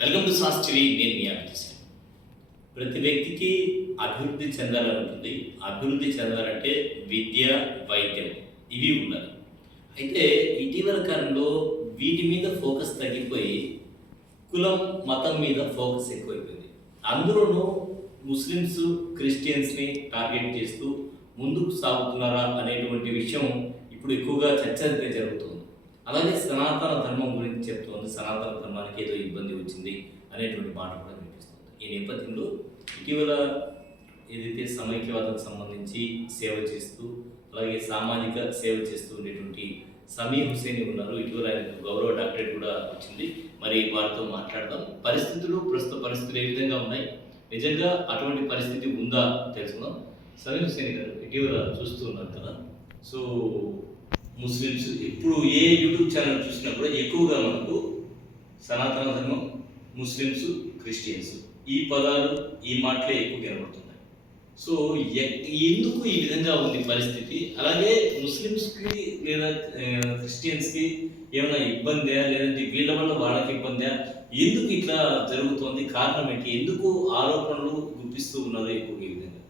Welcome to Sastry నేను మీ అభిజిత్ ప్రతి వ్యక్తికి అభివృద్ధి చెందాలని ఉంటుంది అభివృద్ధి చెందాలంటే విద్య వైద్యం ఇవి ఉండాలి. అయితే ఇటీవల కాలంలో వీటి మీద ఫోకస్ తగ్గిపోయి కులం మతం మీద ఫోకస్ ఎక్కువైపోయింది. అందులోనూ ముస్లిమ్స్ క్రిస్టియన్స్ని టార్గెట్ చేస్తూ ముందుకు సాగుతున్నారా అనేటువంటి విషయం ఇప్పుడు ఎక్కువగా చర్చ జరుగుతుంది. అలాగే సనాతన ధర్మం గురించి చెప్తోంది. సనాతన ధర్మానికి ఏదో ఇబ్బంది వచ్చింది అనేటువంటి మాట కూడా వినిపిస్తుంది. ఈ నేపథ్యంలో ఇటీవల ఏదైతే సమైక్యవాదం సంబంధించి సేవ చేస్తూ అలాగే సామాజిక సేవ చేస్తూ ఉండేటువంటి సమీ హుసేన్ ఉన్నారు. ఇటీవల ఆయనకు గౌరవ డాక్టరేట్ కూడా వచ్చింది. మరి వారితో మాట్లాడదాం. పరిస్థితులు ప్రస్తుత పరిస్థితులు ఏ విధంగా ఉన్నాయి? నిజంగా అటువంటి పరిస్థితి ఉందా తెలుసుకుందాం. సమీ హుసేన్ గారు ఇటీవల చూస్తూ ఉన్నారు కదా. సో ముస్లిమ్స్ ఇప్పుడు ఏ యూట్యూబ్ ఛానల్ చూసినా కూడా ఎక్కువగా మనకు సనాతన ధర్మం ముస్లిమ్స్ క్రిస్టియన్స్. ఈ పదాలు ఈ మాటలే ఎక్కువ కనబడుతున్నాయి సో ఎందుకు ఈ విధంగా ఉంది పరిస్థితి? అలాగే ముస్లిమ్స్కి లేదా క్రిస్టియన్స్కి ఏమైనా ఇబ్బందా? లేదంటే వీళ్ళ వల్ల వాళ్ళకి ఇబ్బందా? ఎందుకు ఇట్లా జరుగుతోంది? కారణం ఏంటి? ఎందుకు ఆరోపణలు గుప్పిస్తూ ఉన్నారు ఎక్కువ ఈ విధంగా?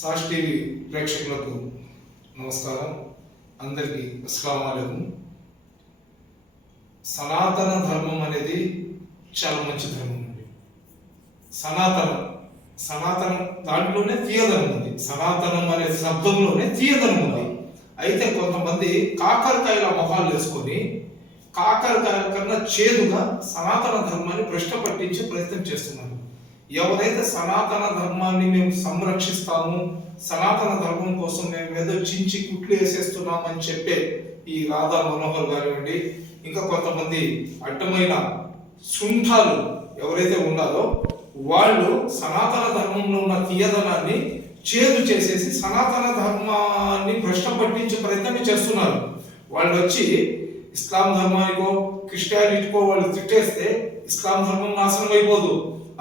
సాష్ టీవీ ప్రేక్షకులకు నమస్కారం. అందరికీ అస్సలం సనాతన ధర్మం అనేది చాలా మంచి ధర్మం అండి. సనాతనం సనాతనం దాంట్లోనే తీయదనం ఉంది. సనాతనం అనే శబ్దంలోనే తీయదనం ఉంది. అయితే కొంతమంది కాకరకాయల మొహాలు వేసుకొని కాకరకాయల కన్నా చేదుగా సనాతన ధర్మాన్ని ప్రశ్న పట్టించే ప్రయత్నం చేస్తున్నారు. ఎవరైతే సనాతన ధర్మాన్ని మేము సంరక్షిస్తాము సనాతన ధర్మం కోసం మేము ఏదో చించి కుట్లు వేసేస్తున్నాం అని చెప్పే ఈ రాధా మనోహర్ కానివ్వండి ఇంకా కొంతమంది అడ్డమైన శుంఠాలు ఎవరైతే ఉన్నారో వాళ్ళు సనాతన ధర్మంలో ఉన్న తీయదనాన్ని చేదు చేసేసి సనాతన ధర్మాన్ని భ్రష్ట పట్టించే ప్రయత్నం చేస్తున్నారు. వాళ్ళు వచ్చి ఇస్లాం ధర్మానికో క్రిస్టియానిటీకో వాళ్ళు తిట్టేస్తే ఇస్లాం ధర్మం నాశనం అయిపోదు.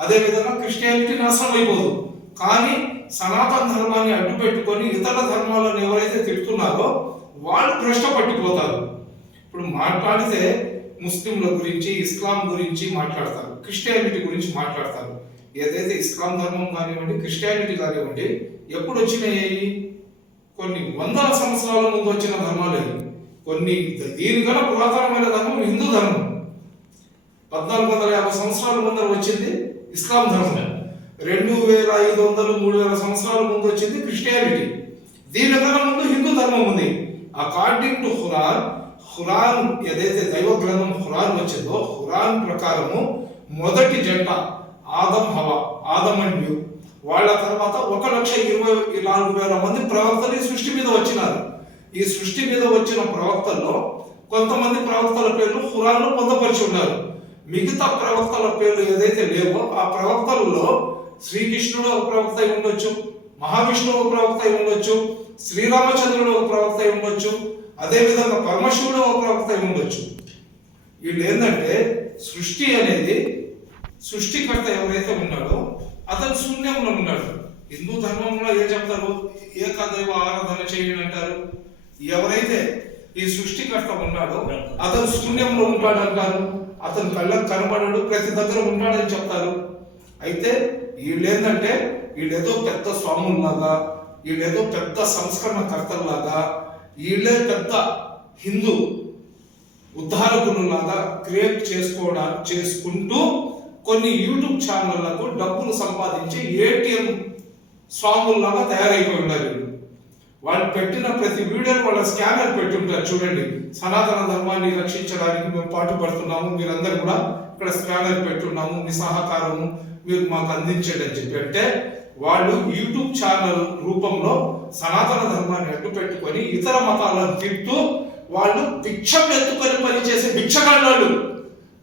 అదే విధంగా క్రిస్టియానిటీ నాశనం అయిపోదు. కానీ సనాతన ధర్మాన్ని అడ్డు పెట్టుకొని ఇతర ధర్మాలను ఎవరైతే తిడుతున్నారో వాళ్ళు భ్రష్ట పట్టిపోతారు. ఇప్పుడు మాట్లాడితే ముస్లింల గురించి ఇస్లాం గురించి మాట్లాడతారు. క్రిస్టియానిటీ గురించి మాట్లాడతారు. ఏదైతే ఇస్లాం ధర్మం కానివ్వండి క్రిస్టియానిటీ కానివ్వండి ఎప్పుడు వచ్చినాయి? కొన్ని వందల సంవత్సరాల ముందు వచ్చిన ధర్మాలు కొన్ని దీనికన్నా పురాతనమైన ధర్మం హిందూ ధర్మం. పద్నాలుగు వందల యాభై సంవత్సరాల ముందర వచ్చింది. ఇస్లాం ధర్మం రెండు వేల ఐదు వందలు మూడు వేల సంవత్సరాల ముందు వచ్చింది క్రిస్టియానిటీ దీనికన్నా ముందు హిందూ ధర్మం ఉంది. అకార్డింగ్ టు హురాన్ హురాన్ ఏదైతే దైవ గ్రంథం హురాన్ వచ్చిందో హురాన్ ప్రకారము మొదటి జంట ఆదం హవ ఆదం అండ్ వాళ్ళ తర్వాత ఒక లక్ష ఇరవై నాలుగు వేల మంది ప్రవక్తలు ఈ సృష్టి మీద వచ్చినారు. ఈ సృష్టి మీద వచ్చిన ప్రవక్తల్లో కొంతమంది ప్రవక్తల పేర్లు హురాన్లో పొందపరిచి ఉన్నారు. మిగతా ప్రవక్తల పేర్లు ఏదైతే లేవో ఆ ప్రవక్తలలో శ్రీకృష్ణుడు ఒక ప్రవక్త అయి ఉండొచ్చు మహావిష్ణువు ఒక ప్రవక్త అయి ఉండొచ్చు శ్రీరామచంద్రుడు ఒక ప్రవక్త అయి ఉండొచ్చు అదేవిధంగా పరమశివుడు ఒక ప్రవక్త అయి ఉండొచ్చు. వీళ్ళు ఏంటంటే సృష్టి అనేది సృష్టికర్త ఎవరైతే ఉన్నాడో అతను శూన్యంలో ఉన్నాడు. హిందూ ధర్మంలో ఏం చెప్తారు? ఏకదైవ ఆరాధన చేయండి అంటారు. ఎవరైతే ఈ సృష్టికర్త ఉన్నాడో అతను శూన్యంలో ఉంటాడు అంటారు. అతను కళ్ళకు కనబడడు ప్రతి దగ్గర ఉంటాడని చెప్తారు. అయితే వీళ్ళు ఏంటంటే వీళ్ళేదో పెద్ద స్వాముల్లాగా వీళ్ళేదో పెద్ద సంస్కరణ కర్తల్లాగా వీళ్ళే పెద్ద హిందూ ఉద్ధారకులులాగా క్రియేట్ చేసుకోవడా చేసుకుంటూ కొన్ని యూట్యూబ్ ఛానళ్ళకు డబ్బులు సంపాదించి ఏటీఎం స్వాముల్లాగా తయారైపోయి ఉన్నారు వాళ్ళు పెట్టిన ప్రతి వీడియోని వాళ్ళ స్కానర్ పెట్టి ఉంటారు చూడండి. సనాతన ధర్మాన్ని రక్షించడానికి మేము పాటుపడుతున్నాము. మీరందరూ కూడా ఇక్కడ స్కానర్ పెట్టున్నాము. మీ సహకారము మీరు మాకు అందించండి అని చెప్పి. అంటే వాళ్ళు యూట్యూబ్ ఛానల్ రూపంలో సనాతన ధర్మాన్ని అడ్డు పెట్టుకొని ఇతర మతాలను తింటూ వాళ్ళు భిక్షం ఎత్తుకొని పనిచేసే భిక్షకాళ్ళు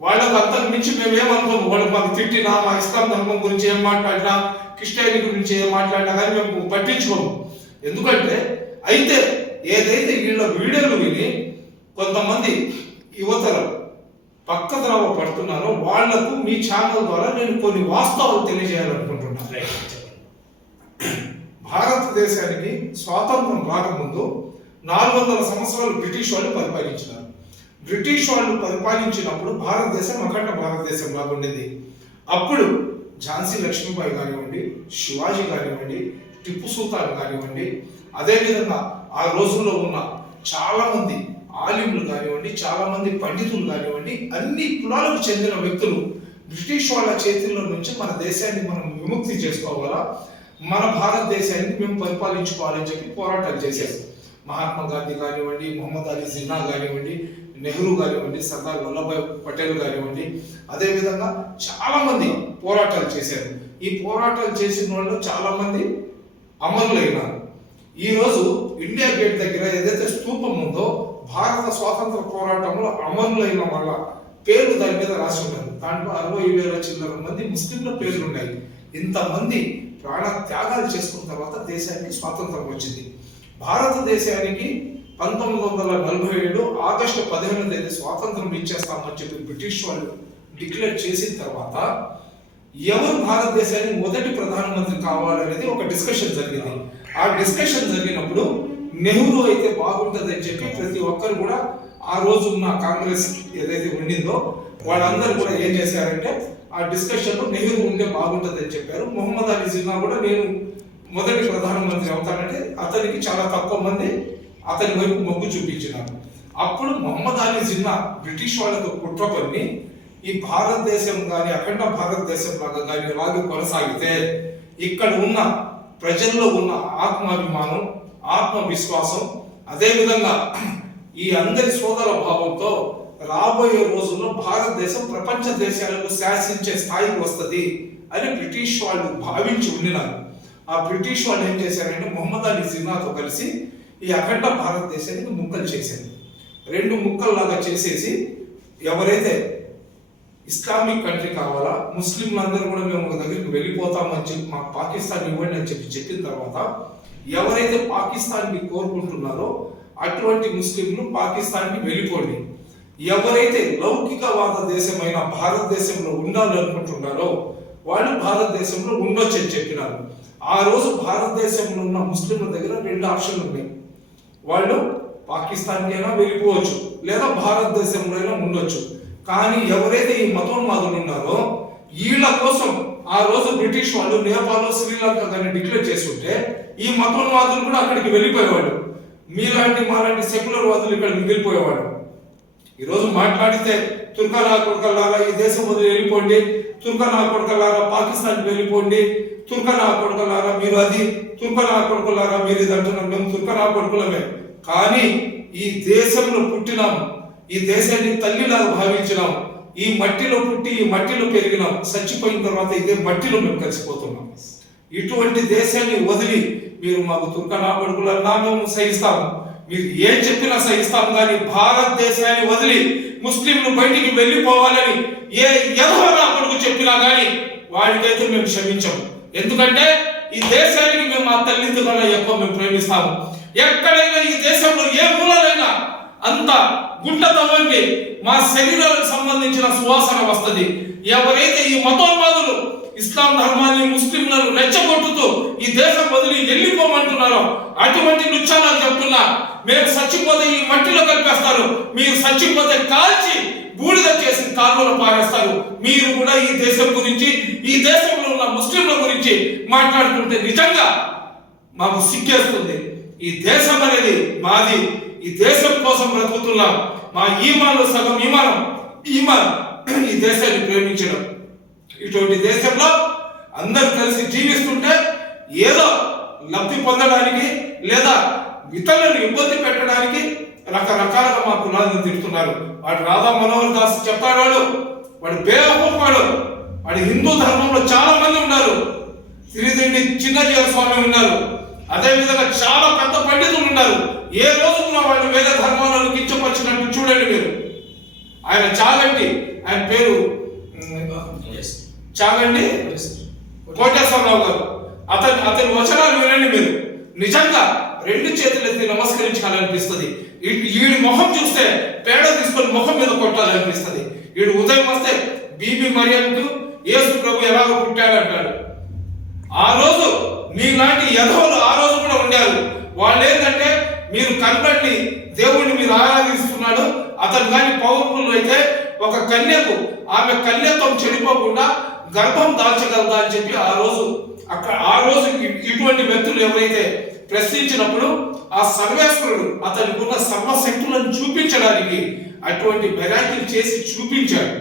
వాళ్ళకు అంతకు మించి మేమేమనుకోము వాళ్ళు మాకు తిట్టినా మా ఇస్లాం ధర్మం గురించి ఏం మాట్లాడినా క్రిస్టియానిటీ గురించి ఏం మాట్లాడినా కానీ మేము పట్టించుకోము. ఎందుకంటే అయితే ఏదైతే వీళ్ళ వీడియోలు విని కొంతమంది యువతలు పక్క ద్రవ పడుతున్నారో వాళ్ళకు మీ ఛానల్ ద్వారా నేను కొన్ని వాస్తవాలు తెలియజేయాలనుకుంటున్నాను భారతదేశానికి స్వాతంత్రం రాకముందు నాలుగు వందల సంవత్సరాలు బ్రిటిష్ వాళ్ళు పరిపాలించినారు. బ్రిటిష్ వాళ్ళు పరిపాలించినప్పుడు భారతదేశం అఖండ భారతదేశం లాగా ఉండింది. అప్పుడు ఝాన్సీ లక్ష్మీబాయి కానివ్వండి శివాజీ కానివ్వండి టిప్పు సుల్తాన్ కానివ్వండి అదేవిధంగా ఆ రోజుల్లో ఉన్న చాలామంది ఆలిములు కానివ్వండి చాలామంది పండితులు కానివ్వండి అన్ని కులాలకు చెందిన వ్యక్తులు బ్రిటిష్ వాళ్ళ చేతుల్లో నుంచి మన దేశాన్ని మనం విముక్తి చేసుకోవాలా? మన భారతదేశాన్ని మేము పరిపాలించుకోవాలని చెప్పి పోరాటాలు చేశారు. మహాత్మా గాంధీ కానివ్వండి మొహమ్మద్ అలీ జిన్నా కానివ్వండి నెహ్రూ కానివ్వండి సర్దార్ వల్లభాయ్ పటేల్ కానివ్వండి అదేవిధంగా చాలామంది పోరాటాలు చేశారు. ఈ పోరాటాలు చేసిన వాళ్ళు చాలామంది అమరులైనారు ఈ రోజు ఇండియా గేట్ దగ్గర ఏదైతే స్తూపం ఉందో భారత స్వాతంత్ర పోరాటంలో అమరులైన వాళ్ళ పేర్లు దాని మీద రాసి ఉంటారు. దాంట్లో అరవై వేల చిల్లర మంది ముస్లింల పేర్లు ఉన్నాయి. ఇంతమంది ప్రాణ త్యాగాలు చేసుకున్న తర్వాత దేశానికి స్వాతంత్రం వచ్చింది. భారతదేశానికి పంతొమ్మిది వందల నలభై ఏడు ఆగస్టు పదిహేను తేదీ స్వాతంత్రం ఇచ్చేస్తామని చెప్పి బ్రిటిష్ వాళ్ళు డిక్లేర్ చేసిన తర్వాత ఎవరు భారతదేశానికి మొదటి ప్రధానమంత్రి కావాలనేది ఒక డిస్కషన్ జరిగింది. ఆ డిస్కషన్ జరిగినప్పుడు నెహ్రూ అయితే బాగుంటుంది అని చెప్పి ప్రతి ఒక్కరు కూడా ఆ రోజు ఉన్న కాంగ్రెస్ ఏదైతే ఉండిందో వాళ్ళందరూ కూడా ఏం చేశారంటే ఆ డిస్కషన్లో నెహ్రూ ఉంటే బాగుంటుంది అని చెప్పారు. మొహమ్మద్ అలీ జిన్నా కూడా నేను మొదటి ప్రధానమంత్రి అవుతానంటే అతనికి చాలా తక్కువ మంది అతని వైపు మొగ్గు చూపించినారు. అప్పుడు మొహమ్మద్ అలీ జిన్నా బ్రిటిష్ వాళ్ళతో కుట్ర పన్ని ఈ భారతదేశం కానీ అఖండ భారతదేశం లాగా కానీ ఇలాగే కొనసాగితే ఇక్కడ ఉన్న ప్రజల్లో ఉన్న ఆత్మాభిమానం ఆత్మవిశ్వాసం అదేవిధంగా ఈ అందరి సోదర భావంతో రాబోయే రోజుల్లో భారతదేశం ప్రపంచ దేశాలను శాసించే స్థాయికి వస్తుంది అని బ్రిటిష్ వాళ్ళు భావించి ఉండినారు. ఆ బ్రిటిష్ వాళ్ళు ఏం చేశారంటే మొహమ్మద్ అలీ జిన్నాతో కలిసి ఈ అఖండ భారతదేశానికి ముక్కలు చేశారు. రెండు ముక్కల్లాగా చేసేసి ఎవరైతే ఇస్లామిక్ కంట్రీ కావాలా? ముస్లింలందరూ కూడా మేము ఒక దగ్గరికి వెళ్ళిపోతామని చెప్పి మాకు పాకిస్తాన్ ఇవ్వండి అని చెప్పి చెప్పిన తర్వాత ఎవరైతే పాకిస్తాన్ని కోరుకుంటున్నారో అటువంటి ముస్లింలు పాకిస్తాన్కి వెళ్ళిపోండి. ఎవరైతే లౌకికవాద దేశమైన భారతదేశంలో ఉండాలనుకుంటున్నారో వాళ్ళు భారతదేశంలో ఉండొచ్చు అని చెప్పినారు. ఆ రోజు భారతదేశంలో ఉన్న ముస్లింల దగ్గర రెండు ఆప్షన్లు ఉన్నాయి. వాళ్ళు పాకిస్తాన్కి అయినా వెళ్ళిపోవచ్చు లేదా భారతదేశంలో అయినా ఉండొచ్చు. కానీ ఎవరైతే ఈ మతోన్మాదులు ఉన్నారో వీళ్ళ కోసం ఆ రోజు బ్రిటిష్ వాళ్ళు నేపాల్ శ్రీలంక దాన్ని డిక్లేర్ చేస్తుంటే ఈ మతోన్మాదులు కూడా అక్కడికి వెళ్ళిపోయేవాడు మీలాంటి మాలాంటి సెక్యులర్ వాదులు ఇక్కడ మిగిలిపోయేవాడు ఈరోజు మాట్లాడితే తుర్కలా కొడుకల్లారా ఈ దేశం వదిలి వెళ్ళిపోండి తుర్కనా కొడుకల్లారా పాకిస్తాన్కి వెళ్ళిపోండి తుర్కనా కొడుకలారా మీరు అది తుర్కనా కొడుకులారా మీరు ఇది అంటున్నాం మేము తుర్కనా కొడుకులమే. కానీ ఈ దేశంలో పుట్టినాము ఈ దేశాన్ని తల్లిలాగా భావించినాం. ఈ మట్టిలో పుట్టి ఈ మట్టిలో పెరిగినాం. చచ్చిపోయిన తర్వాత ఇదే మట్టిలో మేము కలిసిపోతున్నాం. ఇటువంటి దేశాన్ని వదిలి మీరు మాకు తుర్కనా మేము సహిస్తాము. మీరు ఏం చెప్పినా సహిస్తాం కానీ భారతదేశాన్ని వదిలి ముస్లింలు బయటికి వెళ్ళిపోవాలని ఏ ఎదవనా కొడుకు చెప్పినా కానీ వాడికైతే మేము క్షమించము. ఎందుకంటే ఈ దేశానికి మేము మా తల్లిదండ్రుల ఎక్కువ మేము ప్రేమిస్తాము. ఎక్కడైనా ఈ దేశంలో ఏ మూలనైనా అంత గుంట తవ్వండి మా శరీరాలకు సంబంధించిన సువాసన వస్తుంది. ఎవరైతే ఈ మతోన్మాదులు ఇస్లాం ధర్మాన్ని ముస్లింలను రెచ్చగొట్టుతూ ఈ దేశం వదిలి వెళ్ళిపోమంటున్నారో అటువంటి నృత్యాలను చెప్తున్నా మేము చచ్చిపోతే ఈ మట్టిలో కలిపేస్తారు. మీరు చచ్చిపోతే కాల్చి బూడిద చేసి కాలువలో పారేస్తారు. మీరు కూడా ఈ దేశం గురించి ఈ దేశంలో ఉన్న ముస్లింల గురించి మాట్లాడుతుంటే నిజంగా మాకు సిగ్గేస్తుంది. ఈ దేశం అనేది మాది. ఈ దేశం కోసం బ్రతుకుతున్నాం మా ఈమాన్లో సగం ఈమానం ఈమాన్ ఈ దేశాన్ని ప్రేమించడం. ఇటువంటి దేశంలో అందరు కలిసి జీవిస్తుంటే ఏదో లబ్ధి పొందడానికి లేదా ఇతరులను ఇబ్బంది పెట్టడానికి రకరకాలుగా మా కులాలను తిడుతున్నారు. వాడు రాధా మనోహర్ దాస్ చెప్తాడు వాడు వాడు వాడు హిందూ ధర్మంలో చాలా మంది ఉన్నారు. శ్రీదండి చిన్నజీవ స్వామి ఉన్నారు. అదేవిధంగా చాలా పెద్ద పండితులు ఉన్నారు. ఏ రోజు ఉన్న వాళ్ళు వేరే ధర్మాలను కించపరిచినట్టు చూడండి మీరు. ఆయన చాగంటి ఆయన పేరు చాగండి. కోటేశ్వరరావు గారు. అతని అతని వచనాలు వినండి మీరు. నిజంగా రెండు చేతులు ఎత్తి నమస్కరించాలనిపిస్తుంది. ఈ- వీడి మొహం చూస్తే పేడ తీసుకొని మొహం మీద కొట్టాలనిపిస్తుంది. వీడు ఉదయం వస్తే బీబీ మరియంకు యేసు ప్రభు ఎలాగో పుట్టాడంటాడు. ఆ రోజు మీలాంటి యధవులు ఆ రోజు కూడా ఉండారు వాళ్ళు ఏంటంటే మీరు కనబడి దేవుణ్ణి మీరు ఆరాధిస్తున్నాడు. అతను కానీ పౌరులు అయితే ఒక కన్యకు ఆమె కన్యత్వం చెడిపోకుండా గర్భం దాల్చగలదా అని చెప్పి ఆ రోజు అక్కడ ఆ రోజు ఇటువంటి వ్యక్తులు ఎవరైతే ప్రశ్నించినప్పుడు ఆ సర్వేశ్వరుడు అతనికి ఉన్న సర్వశక్తులను చూపించడానికి అటువంటి మెరాకిల్ చేసి చూపించాడు.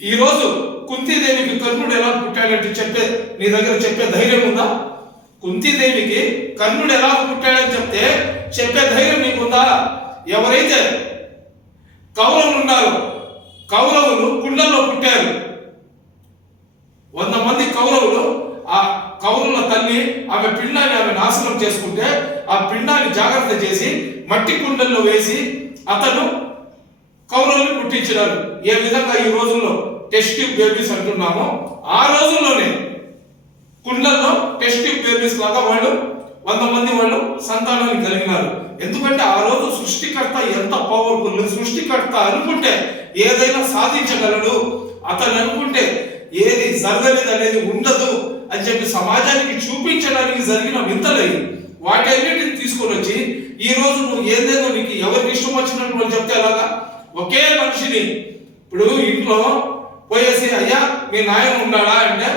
ఈరోజు కుంతీదేవికి కర్ణుడు ఎలా పుట్టాడంటే చెప్పే నీ దగ్గర చెప్పే ధైర్యం ఉందా? కుంతిదేవికి కర్ణుడు ఎలా పుట్టాడని చెప్తే చెప్పే ధైర్యం నీకుందా? ఎవరైతే కౌరవులు ఉన్నారు కౌరవులు కుండల్లో పుట్టారు. వంద మంది కౌరవులు ఆ కౌరవుల తల్లి ఆమె పిండాన్ని ఆమె నాశనం చేసుకుంటే ఆ పిండాన్ని జాగ్రత్త చేసి మట్టి కుండల్లో వేసి అతను కౌరవుల్ని పుట్టించినారు ఏ విధంగా ఈ రోజుల్లో టెస్ట్ బేబీస్ అంటున్నామో ఆ రోజుల్లోనే కుండల్లో టెస్ట్ బేబీస్ లాగా వాళ్ళు వంద మంది వాళ్ళు సంతానాన్ని కలిగినారు. ఎందుకంటే ఆ రోజు సృష్టికర్త ఎంత పవర్ఫుల్ సృష్టికర్త అనుకుంటే ఏదైనా సాధించగలడు. అతను అనుకుంటే ఏది జరగలేదు అనేది ఉండదు అని చెప్పి సమాజానికి చూపించడానికి జరిగిన వింతలై. వాటన్నిటిని తీసుకొని వచ్చి ఈ రోజు నువ్వు ఏదేదో నీకు ఎవరికి ఇష్టం వచ్చినట్టు వాళ్ళు చెప్తే అలాగా ఒకే మనిషిని. ఇప్పుడు ఇంట్లో పోయేసి అయ్యా మీ నాయన ఉన్నాడా? అంటే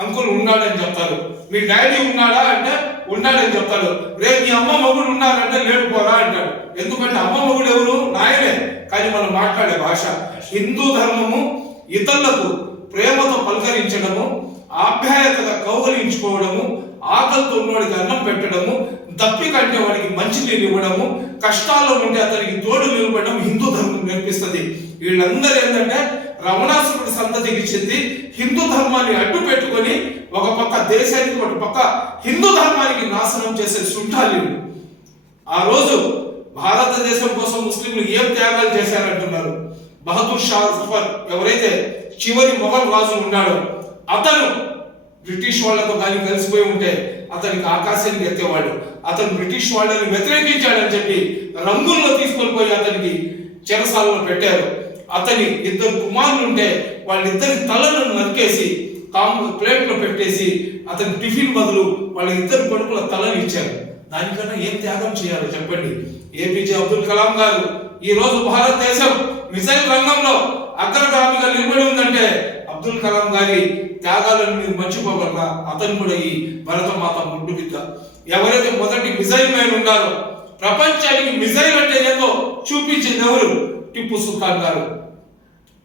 అంకుల్ ఉన్నాడని చెప్తారు. మీ డాడీ ఉన్నాడా అంటే ఉన్నాడని చెప్తాడు రేపు మీ అమ్మ మొగుడు ఉన్నారంటే లేడు పోరా అంటాడు ఎందుకంటే అమ్మ మొగుడు ఎవరు? నాయనే. కానీ మనం మాట్లాడే భాష హిందూ ధర్మము ఇతరులకు ప్రేమతో పలకరించడము ఆప్యాయతగా కౌగలించుకోవడము ఆకలితో ఉన్నవాడికి అన్నం పెట్టడము దప్పి కంటే వాడికి మంచి నీళ్ళు ఇవ్వడము కష్టాల్లో ఉంటే అతనికి తోడు నిలబడడం హిందూ ధర్మం నేర్పిస్తుంది. వీళ్ళందరూ ఏంటంటే రమణాసురుడు సంతతికి చెంది హిందూ ధర్మాన్ని అడ్డు పెట్టుకొని ఒక పక్క దేశానికి ఒక పక్క హిందూ ధర్మానికి నాశనం చేసే సుంఠాలు ఆ రోజు భారతదేశం కోసం ముస్లింలు ఏం త్యాగాలు చేశారంటున్నారు? బహదూర్ షా జఫర్ ఎవరైతే చివరి మొఘల్ రాజు ఉన్నాడో అతను బ్రిటిష్ వాళ్ళతో కానీ కలిసిపోయి ఉంటే అతనికి ఆకాశానికి ఎత్తేవాడు. అతను బ్రిటిష్ వాళ్ళని వ్యతిరేకించాడని చెప్పి రంగుల్లో తీసుకొని పోయి అతనికి చెరసాలను పెట్టారు. అతని ఇద్దరు కుమారులు ఉంటే వాళ్ళిద్దరి తలలను నరికేసి తాము ప్లేట్లో పెట్టేసి అతని టిఫిన్ బదులు వాళ్ళ ఇద్దరు కొడుకుల తలని ఇచ్చారు. దానికన్నా ఏం త్యాగం చేయాలో చెప్పండి. ఏపీజే అబ్దుల్ కలాం గారు ఈ రోజు భారతదేశం మిసైల్ రంగంలో అగ్రగామిగా నిలబడి ఉందంటే అబ్దుల్ కలాం గారి త్యాగాలను మీరు మర్చిపోగలరా? అతను కూడా ఈ భరతమాత ముందు బిడ్డ. ఎవరైతే మొదటి మిసైల్ మ్యాన్ ఉన్నారో ప్రపంచానికి మిసైల్ అంటే ఏదో చూపించింది ఎవరు? టిప్పు సుల్తాన్ గారు.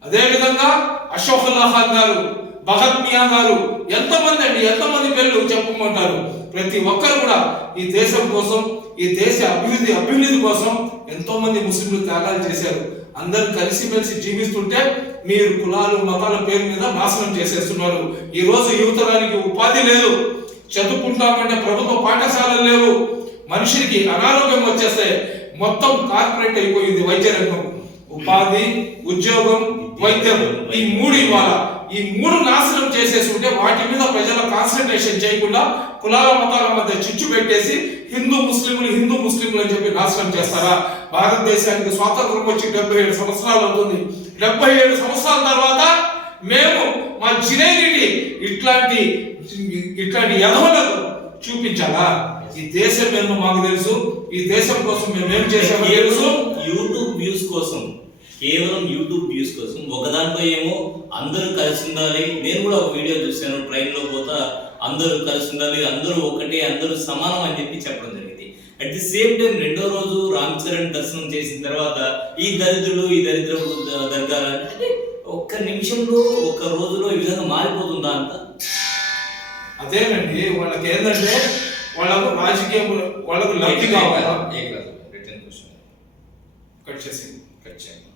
అదేవిధంగా అశోకుల్లా ఖాన్ గారు భగత్ మియా గారు ఎంతమంది అండి ఎంతమంది పేర్లు చెప్పమంటారు. ప్రతి ఒక్కరు కూడా ఈ దేశం కోసం ఈ దేశ అభివృద్ధి అభివృద్ధి కోసం ఎంతో మంది ముస్లింలు త్యాగాలు చేశారు. అందరూ కలిసిమెలిసి జీవిస్తుంటే మీరు కులాలు మతాల పేరు మీద నాశనం చేసేస్తున్నారు. ఈ రోజు యువతరానికి ఉపాధి లేదు. చదువుకుంటామంటే ప్రభుత్వ పాఠశాలలు లేవు. మనిషికి అనారోగ్యం వచ్చేస్తే మొత్తం కార్పొరేట్ అయిపోయింది వైద్య రంగం. ఉపాధి ఉద్యోగం వైద్యం ఈ మూడు ఇవాళ ఈ మూడు నాశనం చేసేసుకుంటే వాటి మీద ప్రజల కాన్సన్ట్రేషన్ చేయకుండా కులాల మతాల మధ్య చిచ్చు పెట్టేసి హిందూ ముస్లింలు హిందూ ముస్లింలు అని చెప్పి నాశనం చేస్తారా? భారతదేశానికి స్వాతంత్రం వచ్చి డెబ్బై ఏడు సంవత్సరాలు అవుతుంది. డెబ్బై ఏడు సంవత్సరాల తర్వాత మేము మా జినేనిటి ఇట్లాంటి ఇట్లాంటి యధవలకు చూపించాలా? ఈ దేశం ఏమో మాకు తెలుసు. ఈ దేశం కోసం మేము ఏం చేసామో తెలుసు. యూట్యూబ్ వ్యూస్ కోసం కేవలం యూట్యూబ్ వ్యూస్ కోసం ఒక దాంట్లో ఏమో అందరూ కలిసి ఉండాలి. నేను కూడా ఒక వీడియో చూశాను ట్రైన్లో పోతా అందరూ కలిసి ఉండాలి అందరూ ఒకటే అందరూ సమానం అని చెప్పి చెప్పడం జరిగింది. అట్ ది సేమ్ టైం రెండో రోజు రామ్ చరణ్ దర్శనం చేసిన తర్వాత ఈ దరిద్రులు ఈ దరిద్రులు ద- దర్గాలు అంటే ఒక్క నిమిషంలో ఒక్క రోజులో ఈ విధంగా మారిపోతుందా అంతా? అదేనండి వాళ్ళకి ఏంటంటే వాళ్ళకు రాజకీయం వాళ్ళకు లబ్ధి కావాలా ఏ క్లాస్ రిటర్న్ క్వశ్చన్ కట్ చేసి కట్ చేయండి.